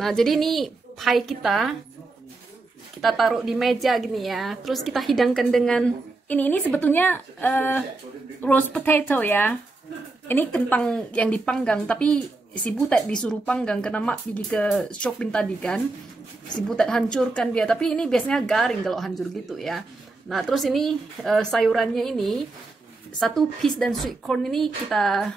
Nah, jadi ini pie kita taruh di meja gini ya. Terus kita hidangkan dengan ini sebetulnya roast potato ya. Ini kentang yang dipanggang, tapi si Butet disuruh panggang karena mak pergi ke shopping tadi kan. Si Butet hancurkan dia, tapi ini biasanya garing kalau hancur gitu ya. Nah, terus ini sayurannya ini satu peas dan sweet corn ini kita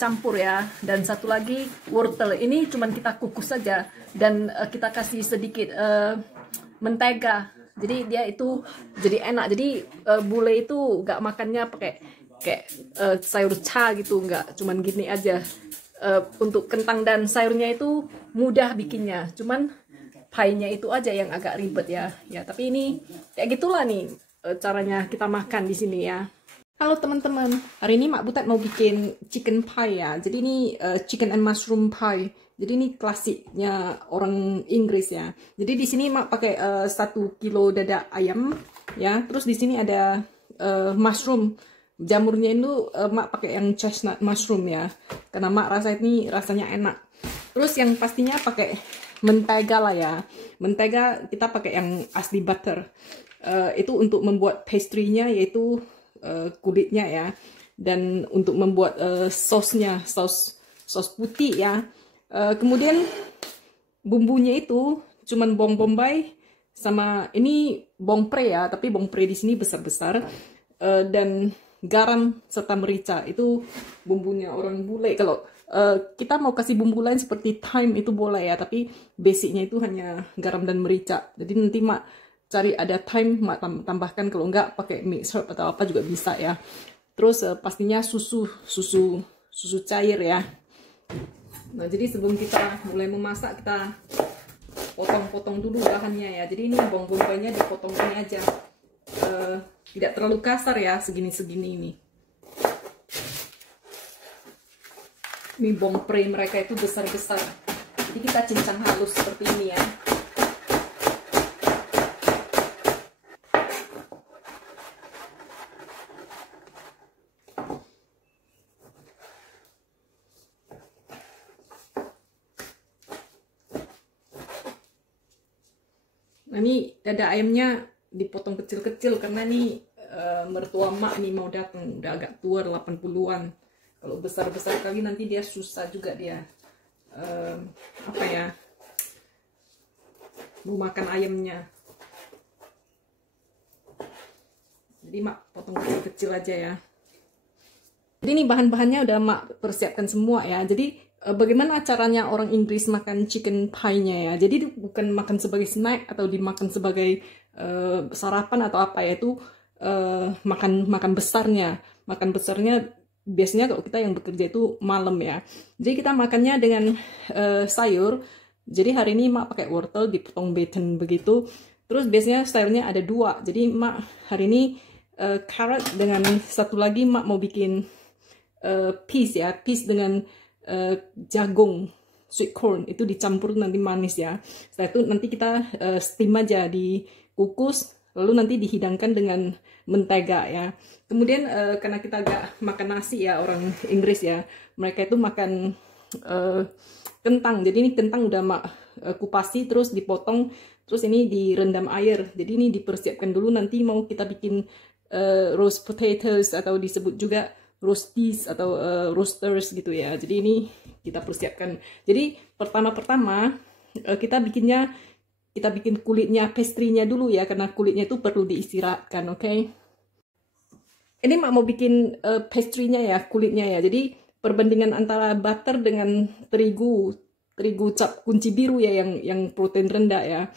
campur ya, dan satu lagi wortel ini cuman kita kukus saja dan kita kasih sedikit mentega, jadi dia itu jadi enak. Jadi bule itu nggak makannya pakai kayak sayur ca gitu, nggak cuman gini aja. Untuk kentang dan sayurnya itu mudah bikinnya, cuman pie-nya itu aja yang agak ribet ya. Tapi ini kayak gitulah nih caranya kita makan di sini ya. Halo teman-teman, hari ini Mak Butet mau bikin chicken pie ya. Jadi ini chicken and mushroom pie. Jadi ini klasiknya orang Inggris ya. Jadi di sini Mak pakai 1 kilo dada ayam ya. Terus di sini ada mushroom. Jamurnya itu Mak pakai yang chestnut mushroom ya. Karena Mak rasa ini rasanya enak. Terus yang pastinya pakai mentega lah ya. Mentega kita pakai yang asli butter. Itu untuk membuat pastry-nya, yaitu kulitnya ya, dan untuk membuat sausnya, saus putih ya. Kemudian bumbunya itu cuman bawang bombay sama ini bawang pre ya, tapi bawang pre di sini besar-besar, dan garam serta merica. Itu bumbunya orang bule. Kalau kita mau kasih bumbu lain seperti thyme itu boleh ya, tapi basicnya itu hanya garam dan merica. Jadi nanti Mak cari ada thyme, Mak tambahkan, kalau enggak pakai mix herb atau apa juga bisa ya. Terus pastinya susu cair ya. Nah, jadi sebelum kita mulai memasak, kita potong-potong dulu bahannya ya. Jadi ini bawang bombaynya dipotong ini aja, tidak terlalu kasar ya, segini-segini ini. Ini bawang pre mereka itu besar-besar, jadi kita cincang halus seperti ini ya. Nah, ini dada ayamnya dipotong kecil-kecil karena nih mertua Mak nih mau datang, udah agak tua, 80-an. Kalau besar-besar kali nanti dia susah juga dia apa ya, mau makan ayamnya. Jadi Mak potong kecil-kecil aja ya. Jadi ini bahan-bahannya udah Mak persiapkan semua ya. Jadi bagaimana caranya orang Inggris makan chicken pie-nya ya. Jadi bukan makan sebagai snack atau dimakan sebagai sarapan atau apa ya, itu makan besarnya. Makan besarnya biasanya kalau kita yang bekerja itu malam ya. Jadi kita makannya dengan sayur. Jadi hari ini Mak pakai wortel dipotong bacon begitu. Terus biasanya sayurnya ada 2. Jadi Mak hari ini carrot, dengan satu lagi Mak mau bikin peas ya. Peas dengan jagung, sweet corn, itu dicampur nanti manis ya. Setelah itu nanti kita steam aja, dikukus, lalu nanti dihidangkan dengan mentega ya. Kemudian karena kita agak makan nasi ya, orang Inggris ya, mereka itu makan kentang. Jadi ini kentang udah Mak kupasi, terus dipotong, terus ini direndam air. Jadi ini dipersiapkan dulu, nanti mau kita bikin roast potatoes atau disebut juga roasties atau roasters gitu ya. Jadi ini kita persiapkan. Jadi pertama-tama kita bikin kulitnya, pastry-nya dulu ya, karena kulitnya itu perlu diistirahatkan, oke? Ini Mak mau bikin pastry-nya ya, kulitnya ya. Jadi perbandingan antara butter dengan terigu cap kunci biru ya, yang protein rendah ya,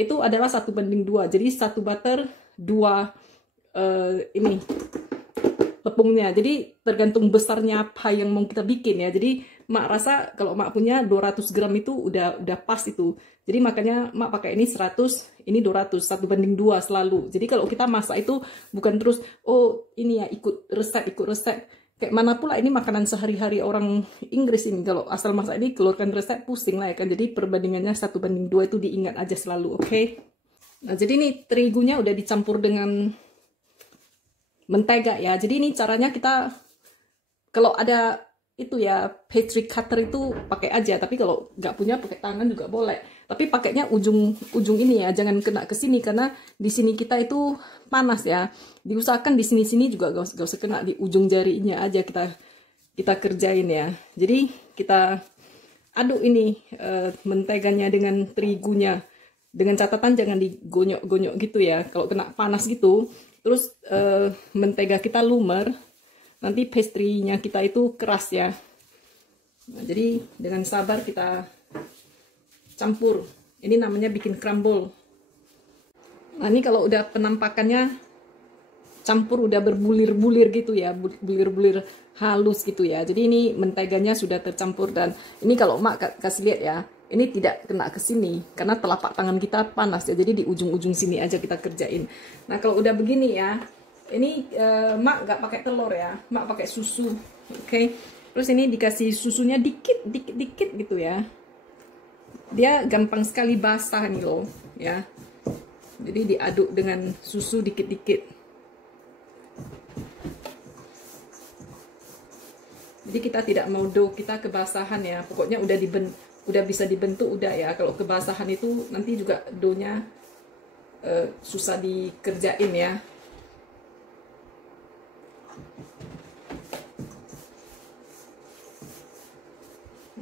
itu adalah 1:2. Jadi 1 butter 2 ini tepungnya. Jadi tergantung besarnya pie yang mau kita bikin ya. Jadi Mak rasa kalau Mak punya 200 gram itu udah pas itu. Jadi makanya Mak pakai ini 100, ini 200, 1:2 selalu. Jadi kalau kita masak itu bukan terus, oh ini ya ikut resep. Kayak mana pula ini makanan sehari-hari orang Inggris ini. Kalau asal masak ini keluarkan resep pusing lah ya kan. Jadi perbandingannya 1:2 itu diingat aja selalu, oke? Nah, jadi ini terigunya udah dicampur dengan mentega ya. Jadi ini caranya kita, kalau ada itu ya pastry cutter itu pakai aja, tapi kalau nggak punya pakai tangan juga boleh. Tapi pakainya ujung ini ya, jangan kena ke sini karena di sini kita itu panas ya. Diusahakan di sini juga gak usah kena, di ujung jarinya aja kita kerjain ya. Jadi kita aduk ini menteganya dengan terigunya, dengan catatan jangan digonyok-gonyok gitu ya, kalau kena panas gitu. Terus mentega kita lumer, nanti pastry-nya kita itu keras ya. Nah, jadi dengan sabar kita campur. Ini namanya bikin crumble. Nah, ini kalau udah penampakannya campur, udah berbulir-bulir gitu ya, bulir-bulir halus gitu ya. Jadi ini menteganya sudah tercampur, dan ini kalau Mak kasih lihat ya, ini tidak kena ke sini karena telapak tangan kita panas ya. Jadi di ujung-ujung sini aja kita kerjain. Nah, kalau udah begini ya, ini Mak nggak pakai telur ya, Mak pakai susu. Oke. Terus ini dikasih susunya dikit gitu ya. Dia gampang sekali basah nih loh ya. Jadi diaduk dengan susu dikit-dikit. Jadi kita tidak mau dough kita kebasahan ya. Pokoknya udah bisa dibentuk udah ya. Kalau kebasahan itu nanti juga doughnya susah dikerjain ya.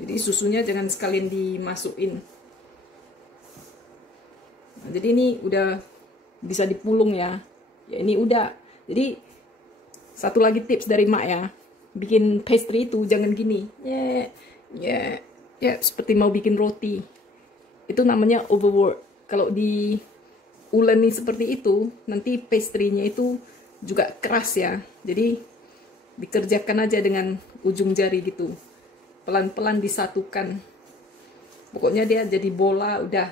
Jadi susunya jangan sekalian dimasukin. Nah, jadi ini udah bisa dipulung ya. Ya ini udah. Jadi satu lagi tips dari Mak ya. Bikin pastry itu jangan gini. Ya, seperti mau bikin roti. Itu namanya overwork. Kalau diuleni seperti itu, nanti pastry-nya itu juga keras ya. Jadi dikerjakan aja dengan ujung jari gitu. Pelan-pelan disatukan. Pokoknya dia jadi bola udah.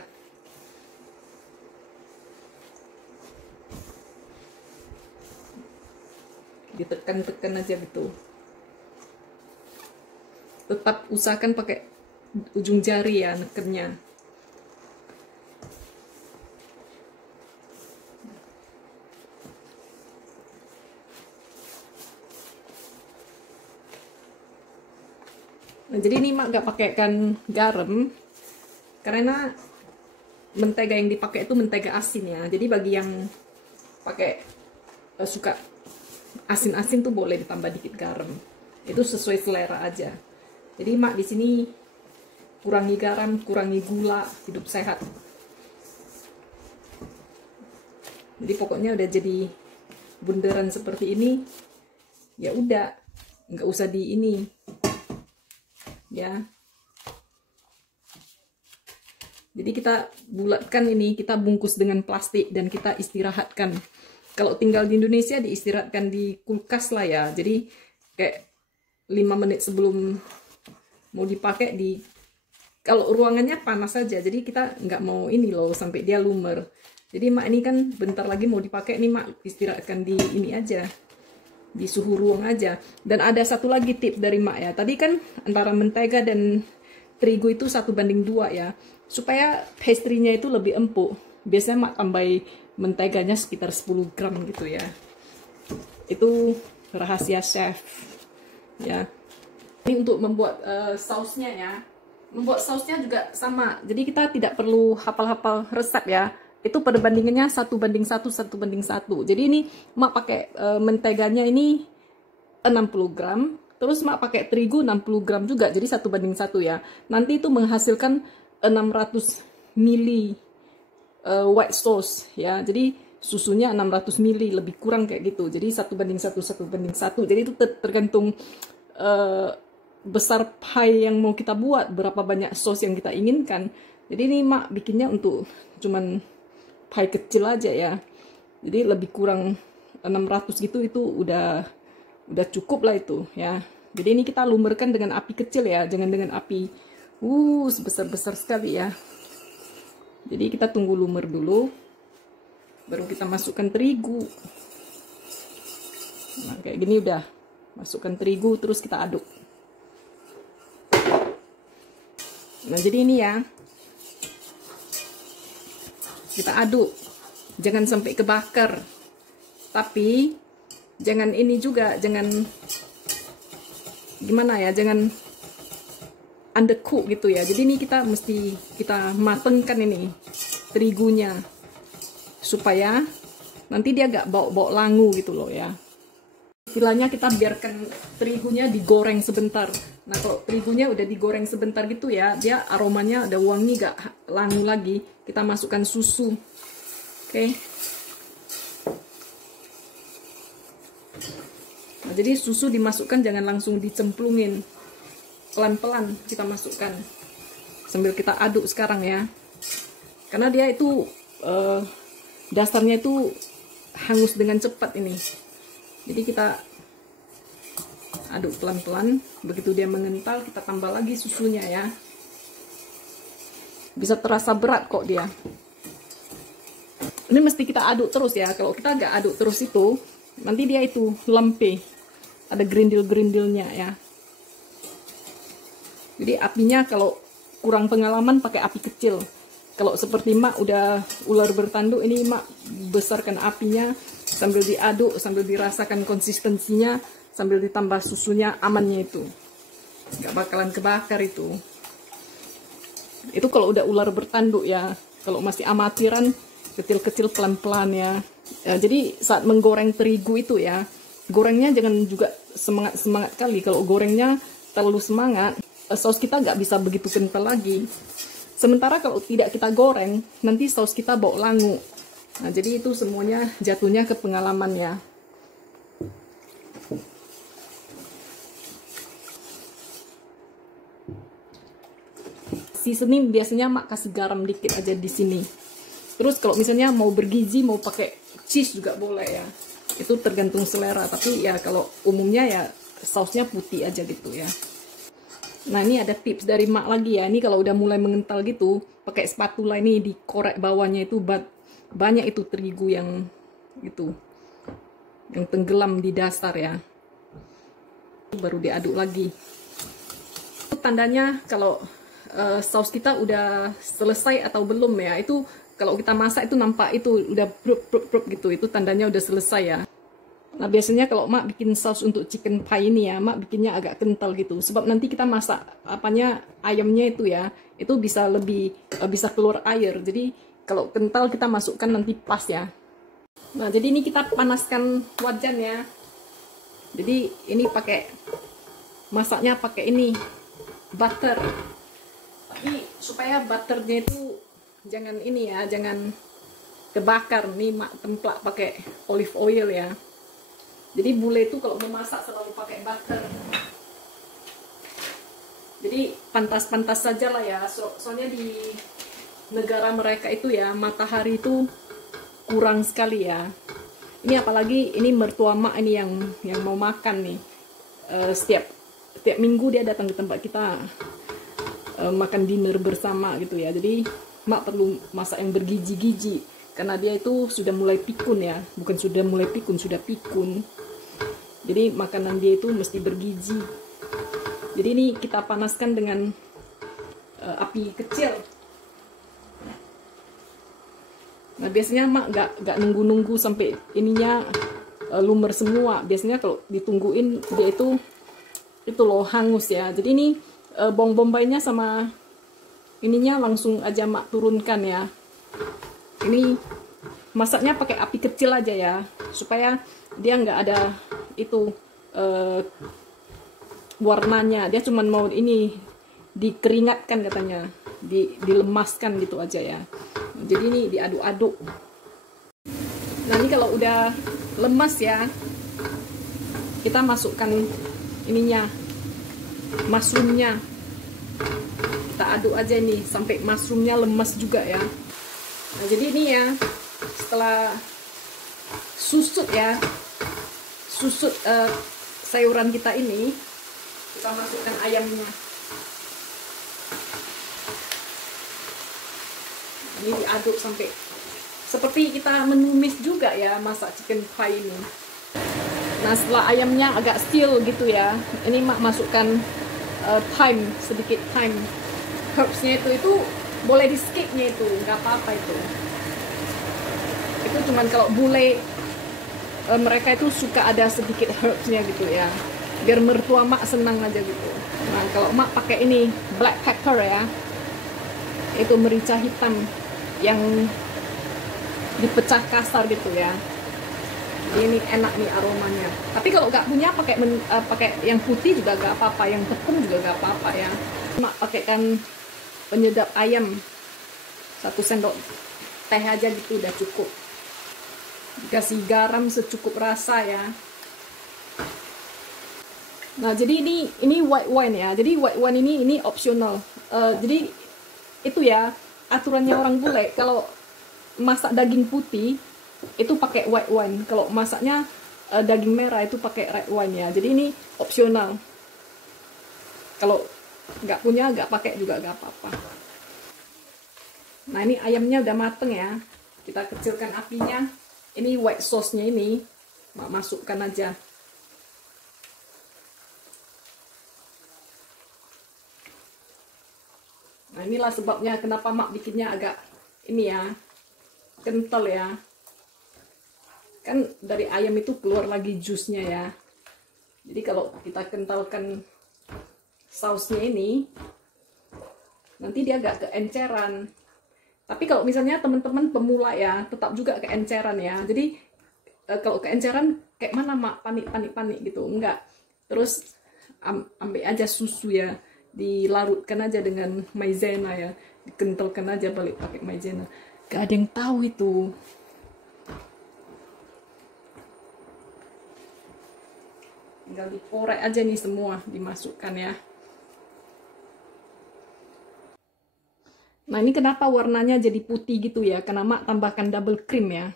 Ditekan-tekan aja gitu. Tetap usahakan pakai ujung jari ya nekennya. Nah, jadi ini Mak gak pakaikan garam karena mentega yang dipakai itu mentega asin ya. Jadi bagi yang pakai suka asin-asin tuh boleh ditambah dikit garam. Itu sesuai selera aja. Jadi Mak di sini kurangi garam, kurangi gula, hidup sehat. Jadi pokoknya udah jadi bunderan seperti ini, ya udah nggak usah di ini. Ya, jadi kita bulatkan ini, kita bungkus dengan plastik dan kita istirahatkan. Kalau tinggal di Indonesia diistirahatkan di kulkas lah ya. Jadi kayak 5 menit sebelum mau dipakai kalau ruangannya panas saja. Jadi kita nggak mau ini loh sampai dia lumer. Jadi Mak ini kan bentar lagi mau dipakai nih, Mak istirahatkan di ini aja. Di suhu ruang aja. Dan ada satu lagi tips dari Mak ya. Tadi kan antara mentega dan terigu itu 1:2 ya. Supaya pastry-nya itu lebih empuk. Biasanya Mak tambahin menteganya sekitar 10 gram gitu ya. Itu rahasia chef ya. Ini untuk membuat sausnya ya. Membuat sausnya juga sama. Jadi kita tidak perlu hafal-hafal resep ya. Itu perbandingannya 1:1. Jadi ini Mak pakai menteganya ini 60 gram. Terus Mak pakai terigu 60 gram juga. Jadi 1:1 ya. Nanti itu menghasilkan 600 ml white sauce ya. Jadi susunya 600 ml, lebih kurang kayak gitu. Jadi 1:1. Jadi itu tergantung besar pie yang mau kita buat, berapa banyak sauce yang kita inginkan. Jadi ini Mak bikinnya untuk cuman pie kecil aja ya. Jadi lebih kurang 600 gitu, itu udah cukup lah itu ya. Jadi ini kita lumerkan dengan api kecil ya, jangan dengan api sebesar-besar sekali ya. Jadi kita tunggu lumer dulu, baru kita masukkan terigu. Nah kayak gini udah, masukkan terigu terus kita aduk. Nah jadi ini ya, kita aduk, jangan sampai kebakar, tapi jangan ini juga, jangan gimana ya, jangan undercook gitu ya. Jadi ini kita matengkan ini terigunya supaya nanti dia gak bau-bau langu gitu loh ya. Istilahnya kita biarkan terigunya digoreng sebentar. Nah kalau terigunya udah digoreng sebentar gitu ya, dia aromanya ada wangi, gak langu lagi. Kita masukkan susu. Oke. Nah, jadi susu dimasukkan, jangan langsung dicemplungin. Pelan-pelan kita masukkan. Sambil kita aduk sekarang ya. Karena dia itu dasarnya itu hangus dengan cepat ini. Jadi kita aduk pelan-pelan. Begitu dia mengental, kita tambah lagi susunya ya. Bisa terasa berat kok dia. Ini mesti kita aduk terus ya. Kalau kita nggak aduk terus itu, nanti dia itu lempe. Ada gerindil-gerindilnya ya. Jadi apinya kalau kurang pengalaman pakai api kecil. Kalau seperti mak udah ular bertanduk, ini mak besarkan apinya sambil diaduk, sambil dirasakan konsistensinya, sambil ditambah susunya, amannya itu. Nggak bakalan kebakar itu. Itu kalau udah ular bertanduk ya. Kalau masih amatiran, kecil-kecil pelan-pelan ya. Jadi saat menggoreng terigu itu ya, gorengnya jangan juga semangat-semangat kali. Kalau gorengnya terlalu semangat, saus kita nggak bisa begitu kental lagi. Sementara kalau tidak kita goreng, nanti saus kita bau langu. Nah, jadi itu semuanya jatuhnya ke pengalaman ya. Seasoning biasanya mak kasih garam dikit aja di sini. Terus kalau misalnya mau bergizi, mau pakai cheese juga boleh ya. Itu tergantung selera, tapi ya kalau umumnya ya sausnya putih aja gitu ya. Nah ini ada tips dari mak lagi ya. Ini kalau udah mulai mengental gitu, pakai spatula ini dikorek bawahnya itu banyak itu terigu yang itu, yang tenggelam di dasar ya. Baru diaduk lagi. Itu tandanya kalau saus kita udah selesai atau belum ya. Itu kalau kita masak itu nampak itu udah brup gitu. Itu tandanya udah selesai ya. Nah biasanya kalau mak bikin saus untuk chicken pie ini ya, mak bikinnya agak kental gitu. Sebab nanti kita masak ayamnya itu ya, itu bisa bisa keluar air. Jadi kalau kental kita masukkan nanti pas ya. Nah jadi ini kita panaskan wajan ya. Jadi ini masaknya pakai ini butter. Tapi supaya butternya itu jangan ini ya, jangan kebakar. Nih mak templak pakai olive oil ya. Jadi bule itu kalau memasak selalu pakai butter. Jadi pantas-pantas saja lah ya. Soalnya di negara mereka itu ya, matahari itu kurang sekali ya. Ini apalagi ini mertua mak ini yang mau makan nih. Setiap minggu dia datang ke tempat kita makan dinner bersama gitu ya. Jadi mak perlu masak yang bergizi-gizi. Karena dia itu sudah mulai pikun ya. Bukan sudah mulai pikun, sudah pikun. Jadi makanan dia itu mesti bergizi. Jadi ini kita panaskan dengan api kecil. Nah biasanya mak gak nunggu-nunggu sampai ininya lumer semua. Biasanya kalau ditungguin dia itu loh hangus ya. Jadi ini bawang bombaynya sama ininya langsung aja mak turunkan ya. Ini masaknya pakai api kecil aja ya, supaya dia nggak ada itu warnanya. Dia cuma mau ini dikeringatkan katanya, dilemaskan gitu aja ya. Jadi ini diaduk-aduk. Nah ini kalau udah lemas ya, kita masukkan ininya, mushroomnya. Kita aduk aja ini sampai mushroomnya lemas juga ya. Nah jadi ini ya, setelah susut ya, sayuran kita ini, kita masukkan ayamnya. Ini diaduk sampai seperti kita menumis juga ya masak chicken pie ini. Nah setelah ayamnya agak still gitu ya, ini mak masukkan sedikit thyme. Herbsnya itu boleh di skipnya itu, nggak apa-apa itu. Itu cuman kalau bule mereka itu suka ada sedikit herbsnya gitu ya. biar mertua mak senang aja gitu. Nah kalau mak pakai ini black pepper ya, itu merica hitam yang dipecah kasar gitu ya. Jadi ini enak nih aromanya. Tapi kalau nggak punya pakai yang putih juga nggak apa-apa, yang tepung juga nggak apa-apa ya. Mak pakaikan penyedap ayam 1 sendok teh aja gitu udah cukup. Dikasih garam secukup rasa ya. Nah jadi ini white wine ya. Jadi white wine ini opsional. Jadi itu ya aturannya orang bule. Kalau masak daging putih itu pakai white wine. Kalau masaknya daging merah itu pakai red wine ya. Jadi ini opsional. Kalau nggak punya nggak pakai juga nggak apa-apa. Nah ini ayamnya udah mateng ya. Kita kecilkan apinya. Ini white sauce-nya ini masukkan aja. Nah inilah sebabnya kenapa mak bikinnya agak ini ya, kental ya. Kan dari ayam itu keluar lagi jusnya ya. Jadi kalau kita kentalkan sausnya ini, nanti dia agak keenceran. Tapi kalau misalnya teman-teman pemula ya, tetap juga keenceran ya. Jadi kalau keenceran kayak mana mak, panik gitu, enggak. Terus ambil aja susu ya, dilarutkan aja dengan maizena ya, dikentalkan aja balik pakai maizena. Gak ada yang tahu itu. Tinggal dikorek aja nih semua, dimasukkan ya. Nah ini kenapa warnanya jadi putih gitu ya, karena mak tambahkan double cream ya.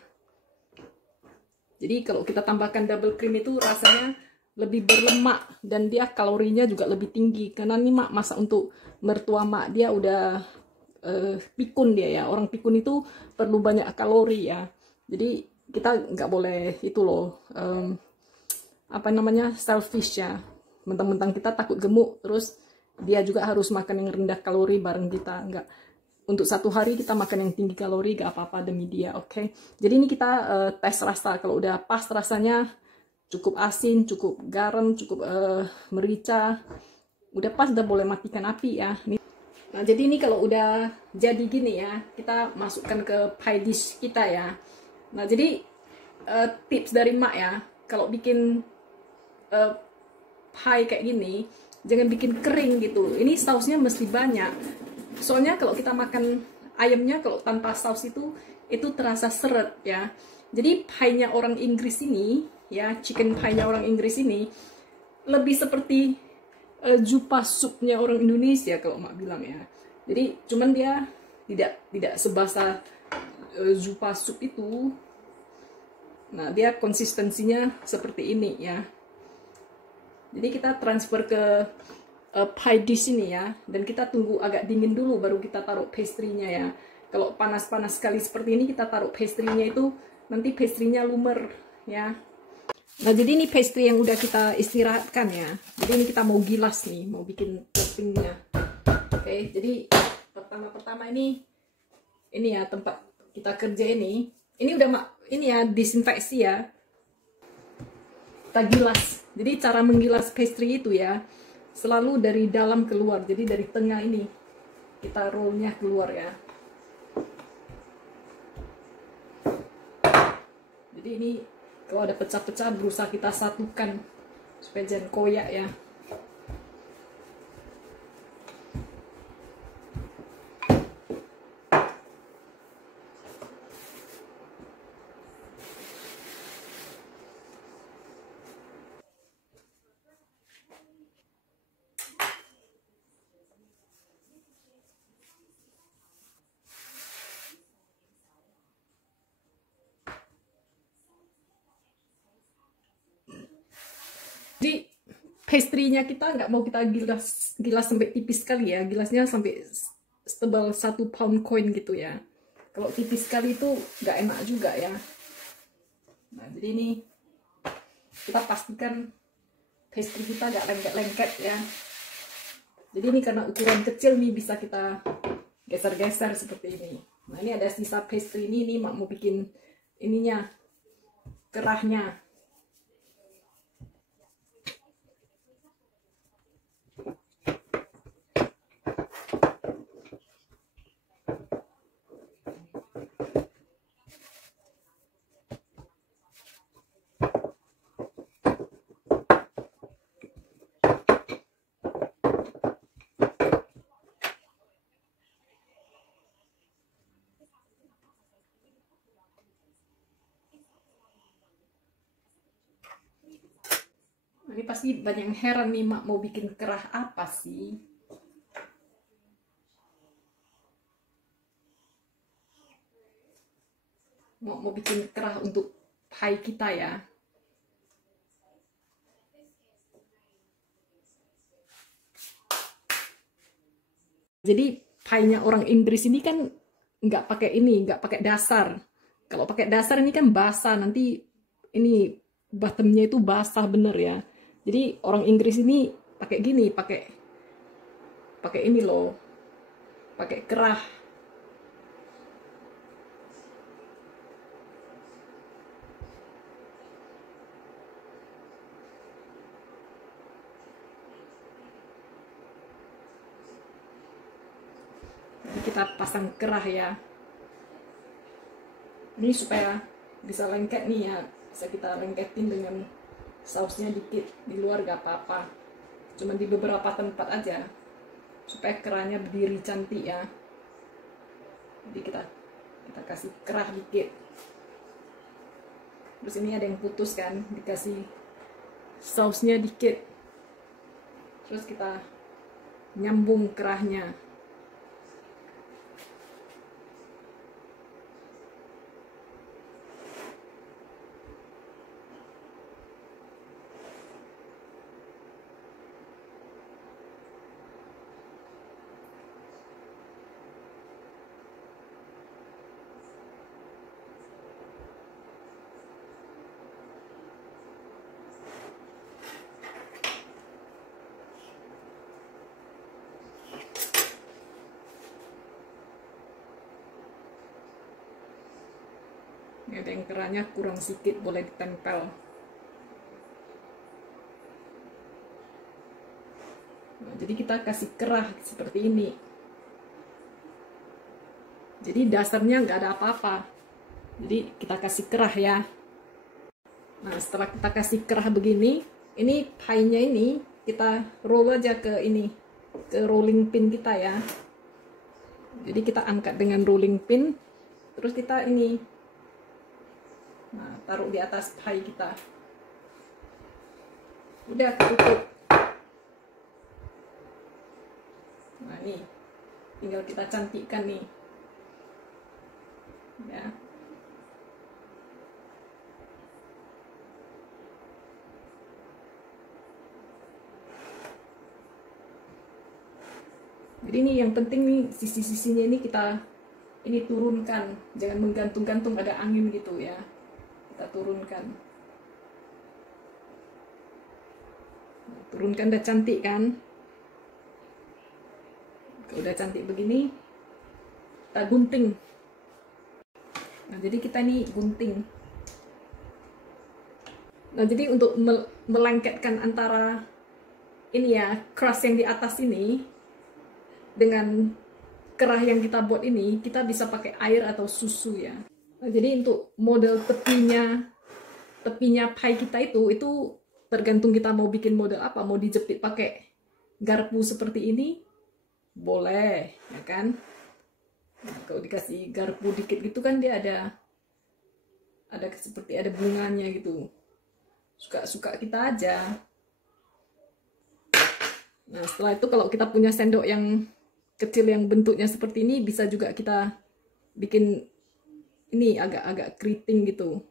Jadi kalau kita tambahkan double cream itu rasanya lebih berlemak dan dia kalorinya juga lebih tinggi. Karena ini mak masak untuk mertua mak, dia udah pikun dia ya. Orang pikun itu perlu banyak kalori ya. Jadi kita nggak boleh itu loh, apa namanya, selfish ya. Mentang-mentang kita takut gemuk, terus dia juga harus makan yang rendah kalori bareng kita. Nggak. Untuk 1 hari kita makan yang tinggi kalori gak apa-apa demi dia, oke? Jadi ini kita tes rasa. Kalau udah pas rasanya, cukup asin, cukup garam, cukup merica, udah pas, udah boleh matikan api ya. Nah jadi ini kalau udah jadi gini ya, kita masukkan ke pie dish kita ya. Nah jadi tips dari mak ya, kalau bikin pie kayak gini, jangan bikin kering gitu. Ini sausnya mesti banyak. Soalnya kalau kita makan ayamnya kalau tanpa saus itu terasa seret ya. Jadi pie-nya orang Inggris ini ya, chicken pie-nya orang Inggris ini lebih seperti jupa supnya orang Indonesia kalau mak bilang ya. Jadi cuman dia tidak sebasah jupa sup itu. Nah, dia konsistensinya seperti ini ya. Jadi kita transfer ke pie dish ini ya, dan kita tunggu agak dingin dulu baru kita taruh pastry-nya ya. Kalau panas-panas sekali seperti ini kita taruh pastry-nya itu nanti pastry-nya lumer ya. Nah jadi ini pastry yang udah kita istirahatkan ya. Jadi ini kita mau gilas nih, mau bikin toppingnya. Oke, jadi pertama-pertama ini ya tempat kita kerja ini udah ini ya disinfeksi ya. Kita gilas. Jadi cara menggilas pastry itu ya selalu dari dalam keluar, jadi dari tengah ini kita rollnya keluar ya. Jadi ini kalau ada pecah-pecah berusaha kita satukan supaya jangan koyak ya. Jadi pastry-nya kita nggak mau kita gilas sampai tipis sekali ya, gilasnya sampai setebal 1 pound coin gitu ya. Kalau tipis sekali itu nggak enak juga ya. Nah jadi ini kita pastikan pastry kita nggak lengket-lengket ya. Jadi ini karena ukuran kecil nih bisa kita geser-geser seperti ini. Nah ini ada sisa pastry ini mak mau bikin ininya, kerahnya. Ini pasti banyak yang heran nih, Mak mau bikin kerah apa sih? Mau bikin kerah untuk pie kita ya. Jadi pie-nya orang Inggris ini kan nggak pakai ini, nggak pakai dasar. Kalau pakai dasar ini kan basah, nanti ini bottomnya itu basah bener ya. Jadi orang Inggris ini pakai gini, pakai ini loh, pakai kerah. Jadi kita pasang kerah ya. Ini supaya bisa lengket nih ya, bisa kita lengketin dengan sausnya dikit, di luar gak apa-apa, cuma di beberapa tempat aja supaya kerahnya berdiri cantik ya. Jadi kita kasih kerah dikit. Terus ini ada yang putus kan, dikasih sausnya dikit, terus kita nyambung kerahnya. Ini ada yang kerahnya kurang sedikit, boleh ditempel. Nah, jadi kita kasih kerah seperti ini. Jadi dasarnya nggak ada apa-apa. Jadi kita kasih kerah ya. Nah setelah kita kasih kerah begini, ini pie-nya ini kita roll aja ke ini, ke rolling pin kita ya. Jadi kita angkat dengan rolling pin, terus kita ini, nah taruh di atas pie kita. Udah tutup. Nah ini tinggal kita cantikkan nih ya. Jadi ini yang penting nih, sisi-sisinya ini kita ini turunkan, jangan menggantung-gantung, ada angin gitu ya. Kita turunkan. Turunkan, udah cantik kan? Kalau udah cantik begini, kita gunting. Nah, jadi kita ini gunting. Nah, jadi untuk melengketkan antara ini ya, crust yang di atas ini dengan kerah yang kita buat ini, kita bisa pakai air atau susu ya. Nah, jadi untuk model tepinya pie kita itu tergantung kita mau bikin model apa. Mau dijepit pakai garpu seperti ini, boleh, ya kan? Nah, kalau dikasih garpu dikit gitu kan dia ada seperti ada bunganya gitu. Suka-suka kita aja. Nah, setelah itu kalau kita punya sendok yang kecil yang bentuknya seperti ini, bisa juga kita bikin ini agak-agak keriting gitu.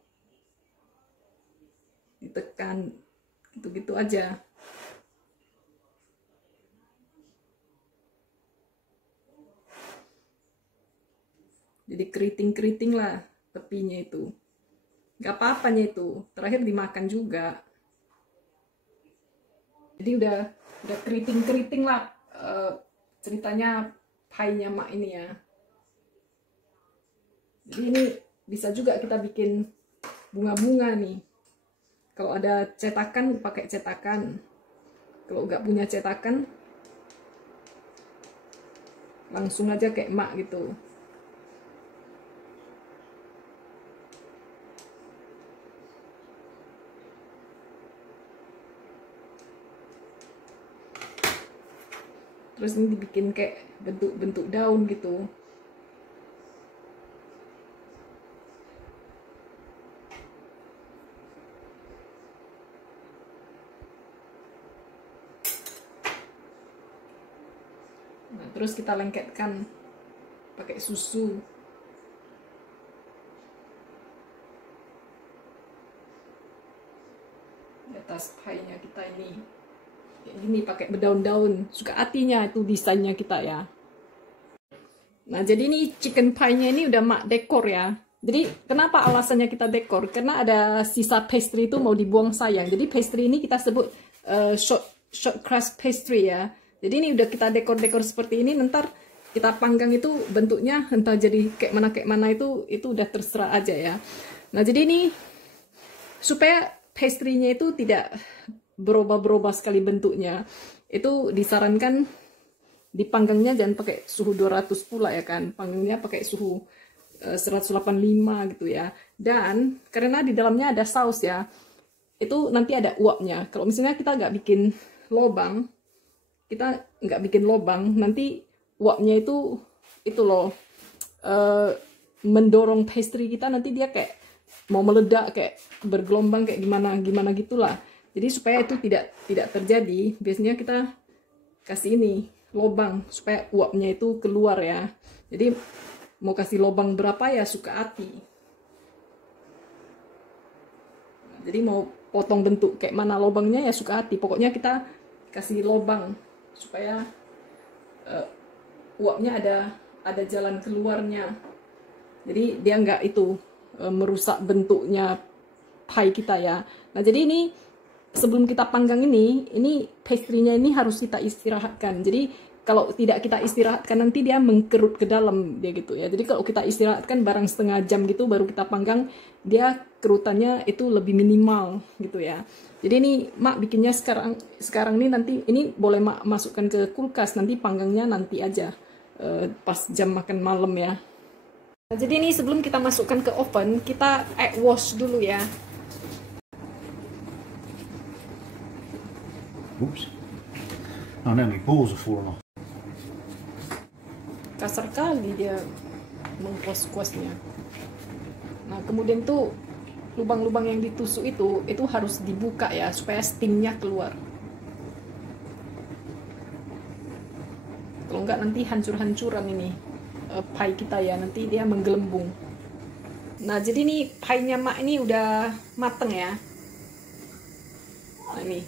Ditekan gitu-gitu aja. Jadi keriting-keriting lah tepinya itu. Gak apa-apanya itu, terakhir dimakan juga. Jadi udah keriting-keriting lah ceritanya pie-nya Mak ini ya. Jadi ini bisa juga kita bikin bunga-bunga nih. Kalau ada cetakan, pakai cetakan. Kalau nggak punya cetakan, langsung aja kayak Mak gitu. Terus ini dibikin kayak bentuk-bentuk daun gitu. Nah, terus kita lengketkan pakai susu. Di atas pie-nya kita ini. Kayak gini pakai berdaun-daun. Suka hatinya itu desainnya kita ya. Nah, jadi ini chicken pie-nya ini udah mak dekor ya. Jadi kenapa alasannya kita dekor? Karena ada sisa pastry itu mau dibuang sayang. Jadi pastry ini kita sebut short crust pastry ya. Jadi ini udah kita dekor-dekor seperti ini. Ntar kita panggang itu bentuknya entah jadi kayak mana itu udah terserah aja ya. Nah, jadi ini supaya pastry-nya itu tidak berubah-berubah sekali bentuknya. Itu disarankan dipanggangnya jangan pakai suhu 200 pula ya kan. Panggangnya pakai suhu 185 gitu ya. Dan karena di dalamnya ada saus ya, itu nanti ada uapnya. Kalau misalnya kita nggak bikin lobang, nanti uapnya itu loh mendorong pastry kita, nanti dia kayak mau meledak, kayak bergelombang, kayak gimana gitulah. Jadi supaya itu tidak terjadi, biasanya kita kasih ini lobang supaya uapnya itu keluar ya. Jadi mau kasih lobang berapa ya suka hati. Jadi mau potong bentuk kayak mana lobangnya ya suka hati. Pokoknya kita kasih lobang supaya uapnya ada jalan keluarnya. Jadi dia nggak itu merusak bentuknya pie kita ya. Nah, jadi ini sebelum kita panggang ini pastry-nya ini harus kita istirahatkan. Jadi kalau tidak kita istirahatkan nanti dia mengkerut ke dalam dia gitu ya. Jadi kalau kita istirahatkan barang setengah jam gitu baru kita panggang, dia kerutannya itu lebih minimal gitu ya. Jadi ini mak bikinnya sekarang nih, nanti ini boleh mak masukkan ke kulkas, nanti panggangnya nanti aja pas jam makan malam ya. Nah, jadi ini sebelum kita masukkan ke oven, kita egg wash dulu ya. Oops. Oh, now my balls are falling off. Kasar kali dia mengkuas-kuasnya. Nah, kemudian tuh lubang-lubang yang ditusuk itu harus dibuka ya supaya steamnya keluar. Kalau enggak nanti hancur-hancuran ini pie kita ya, nanti dia menggelembung. Nah, jadi nih pie-nya mak ini udah mateng ya. Nah, ini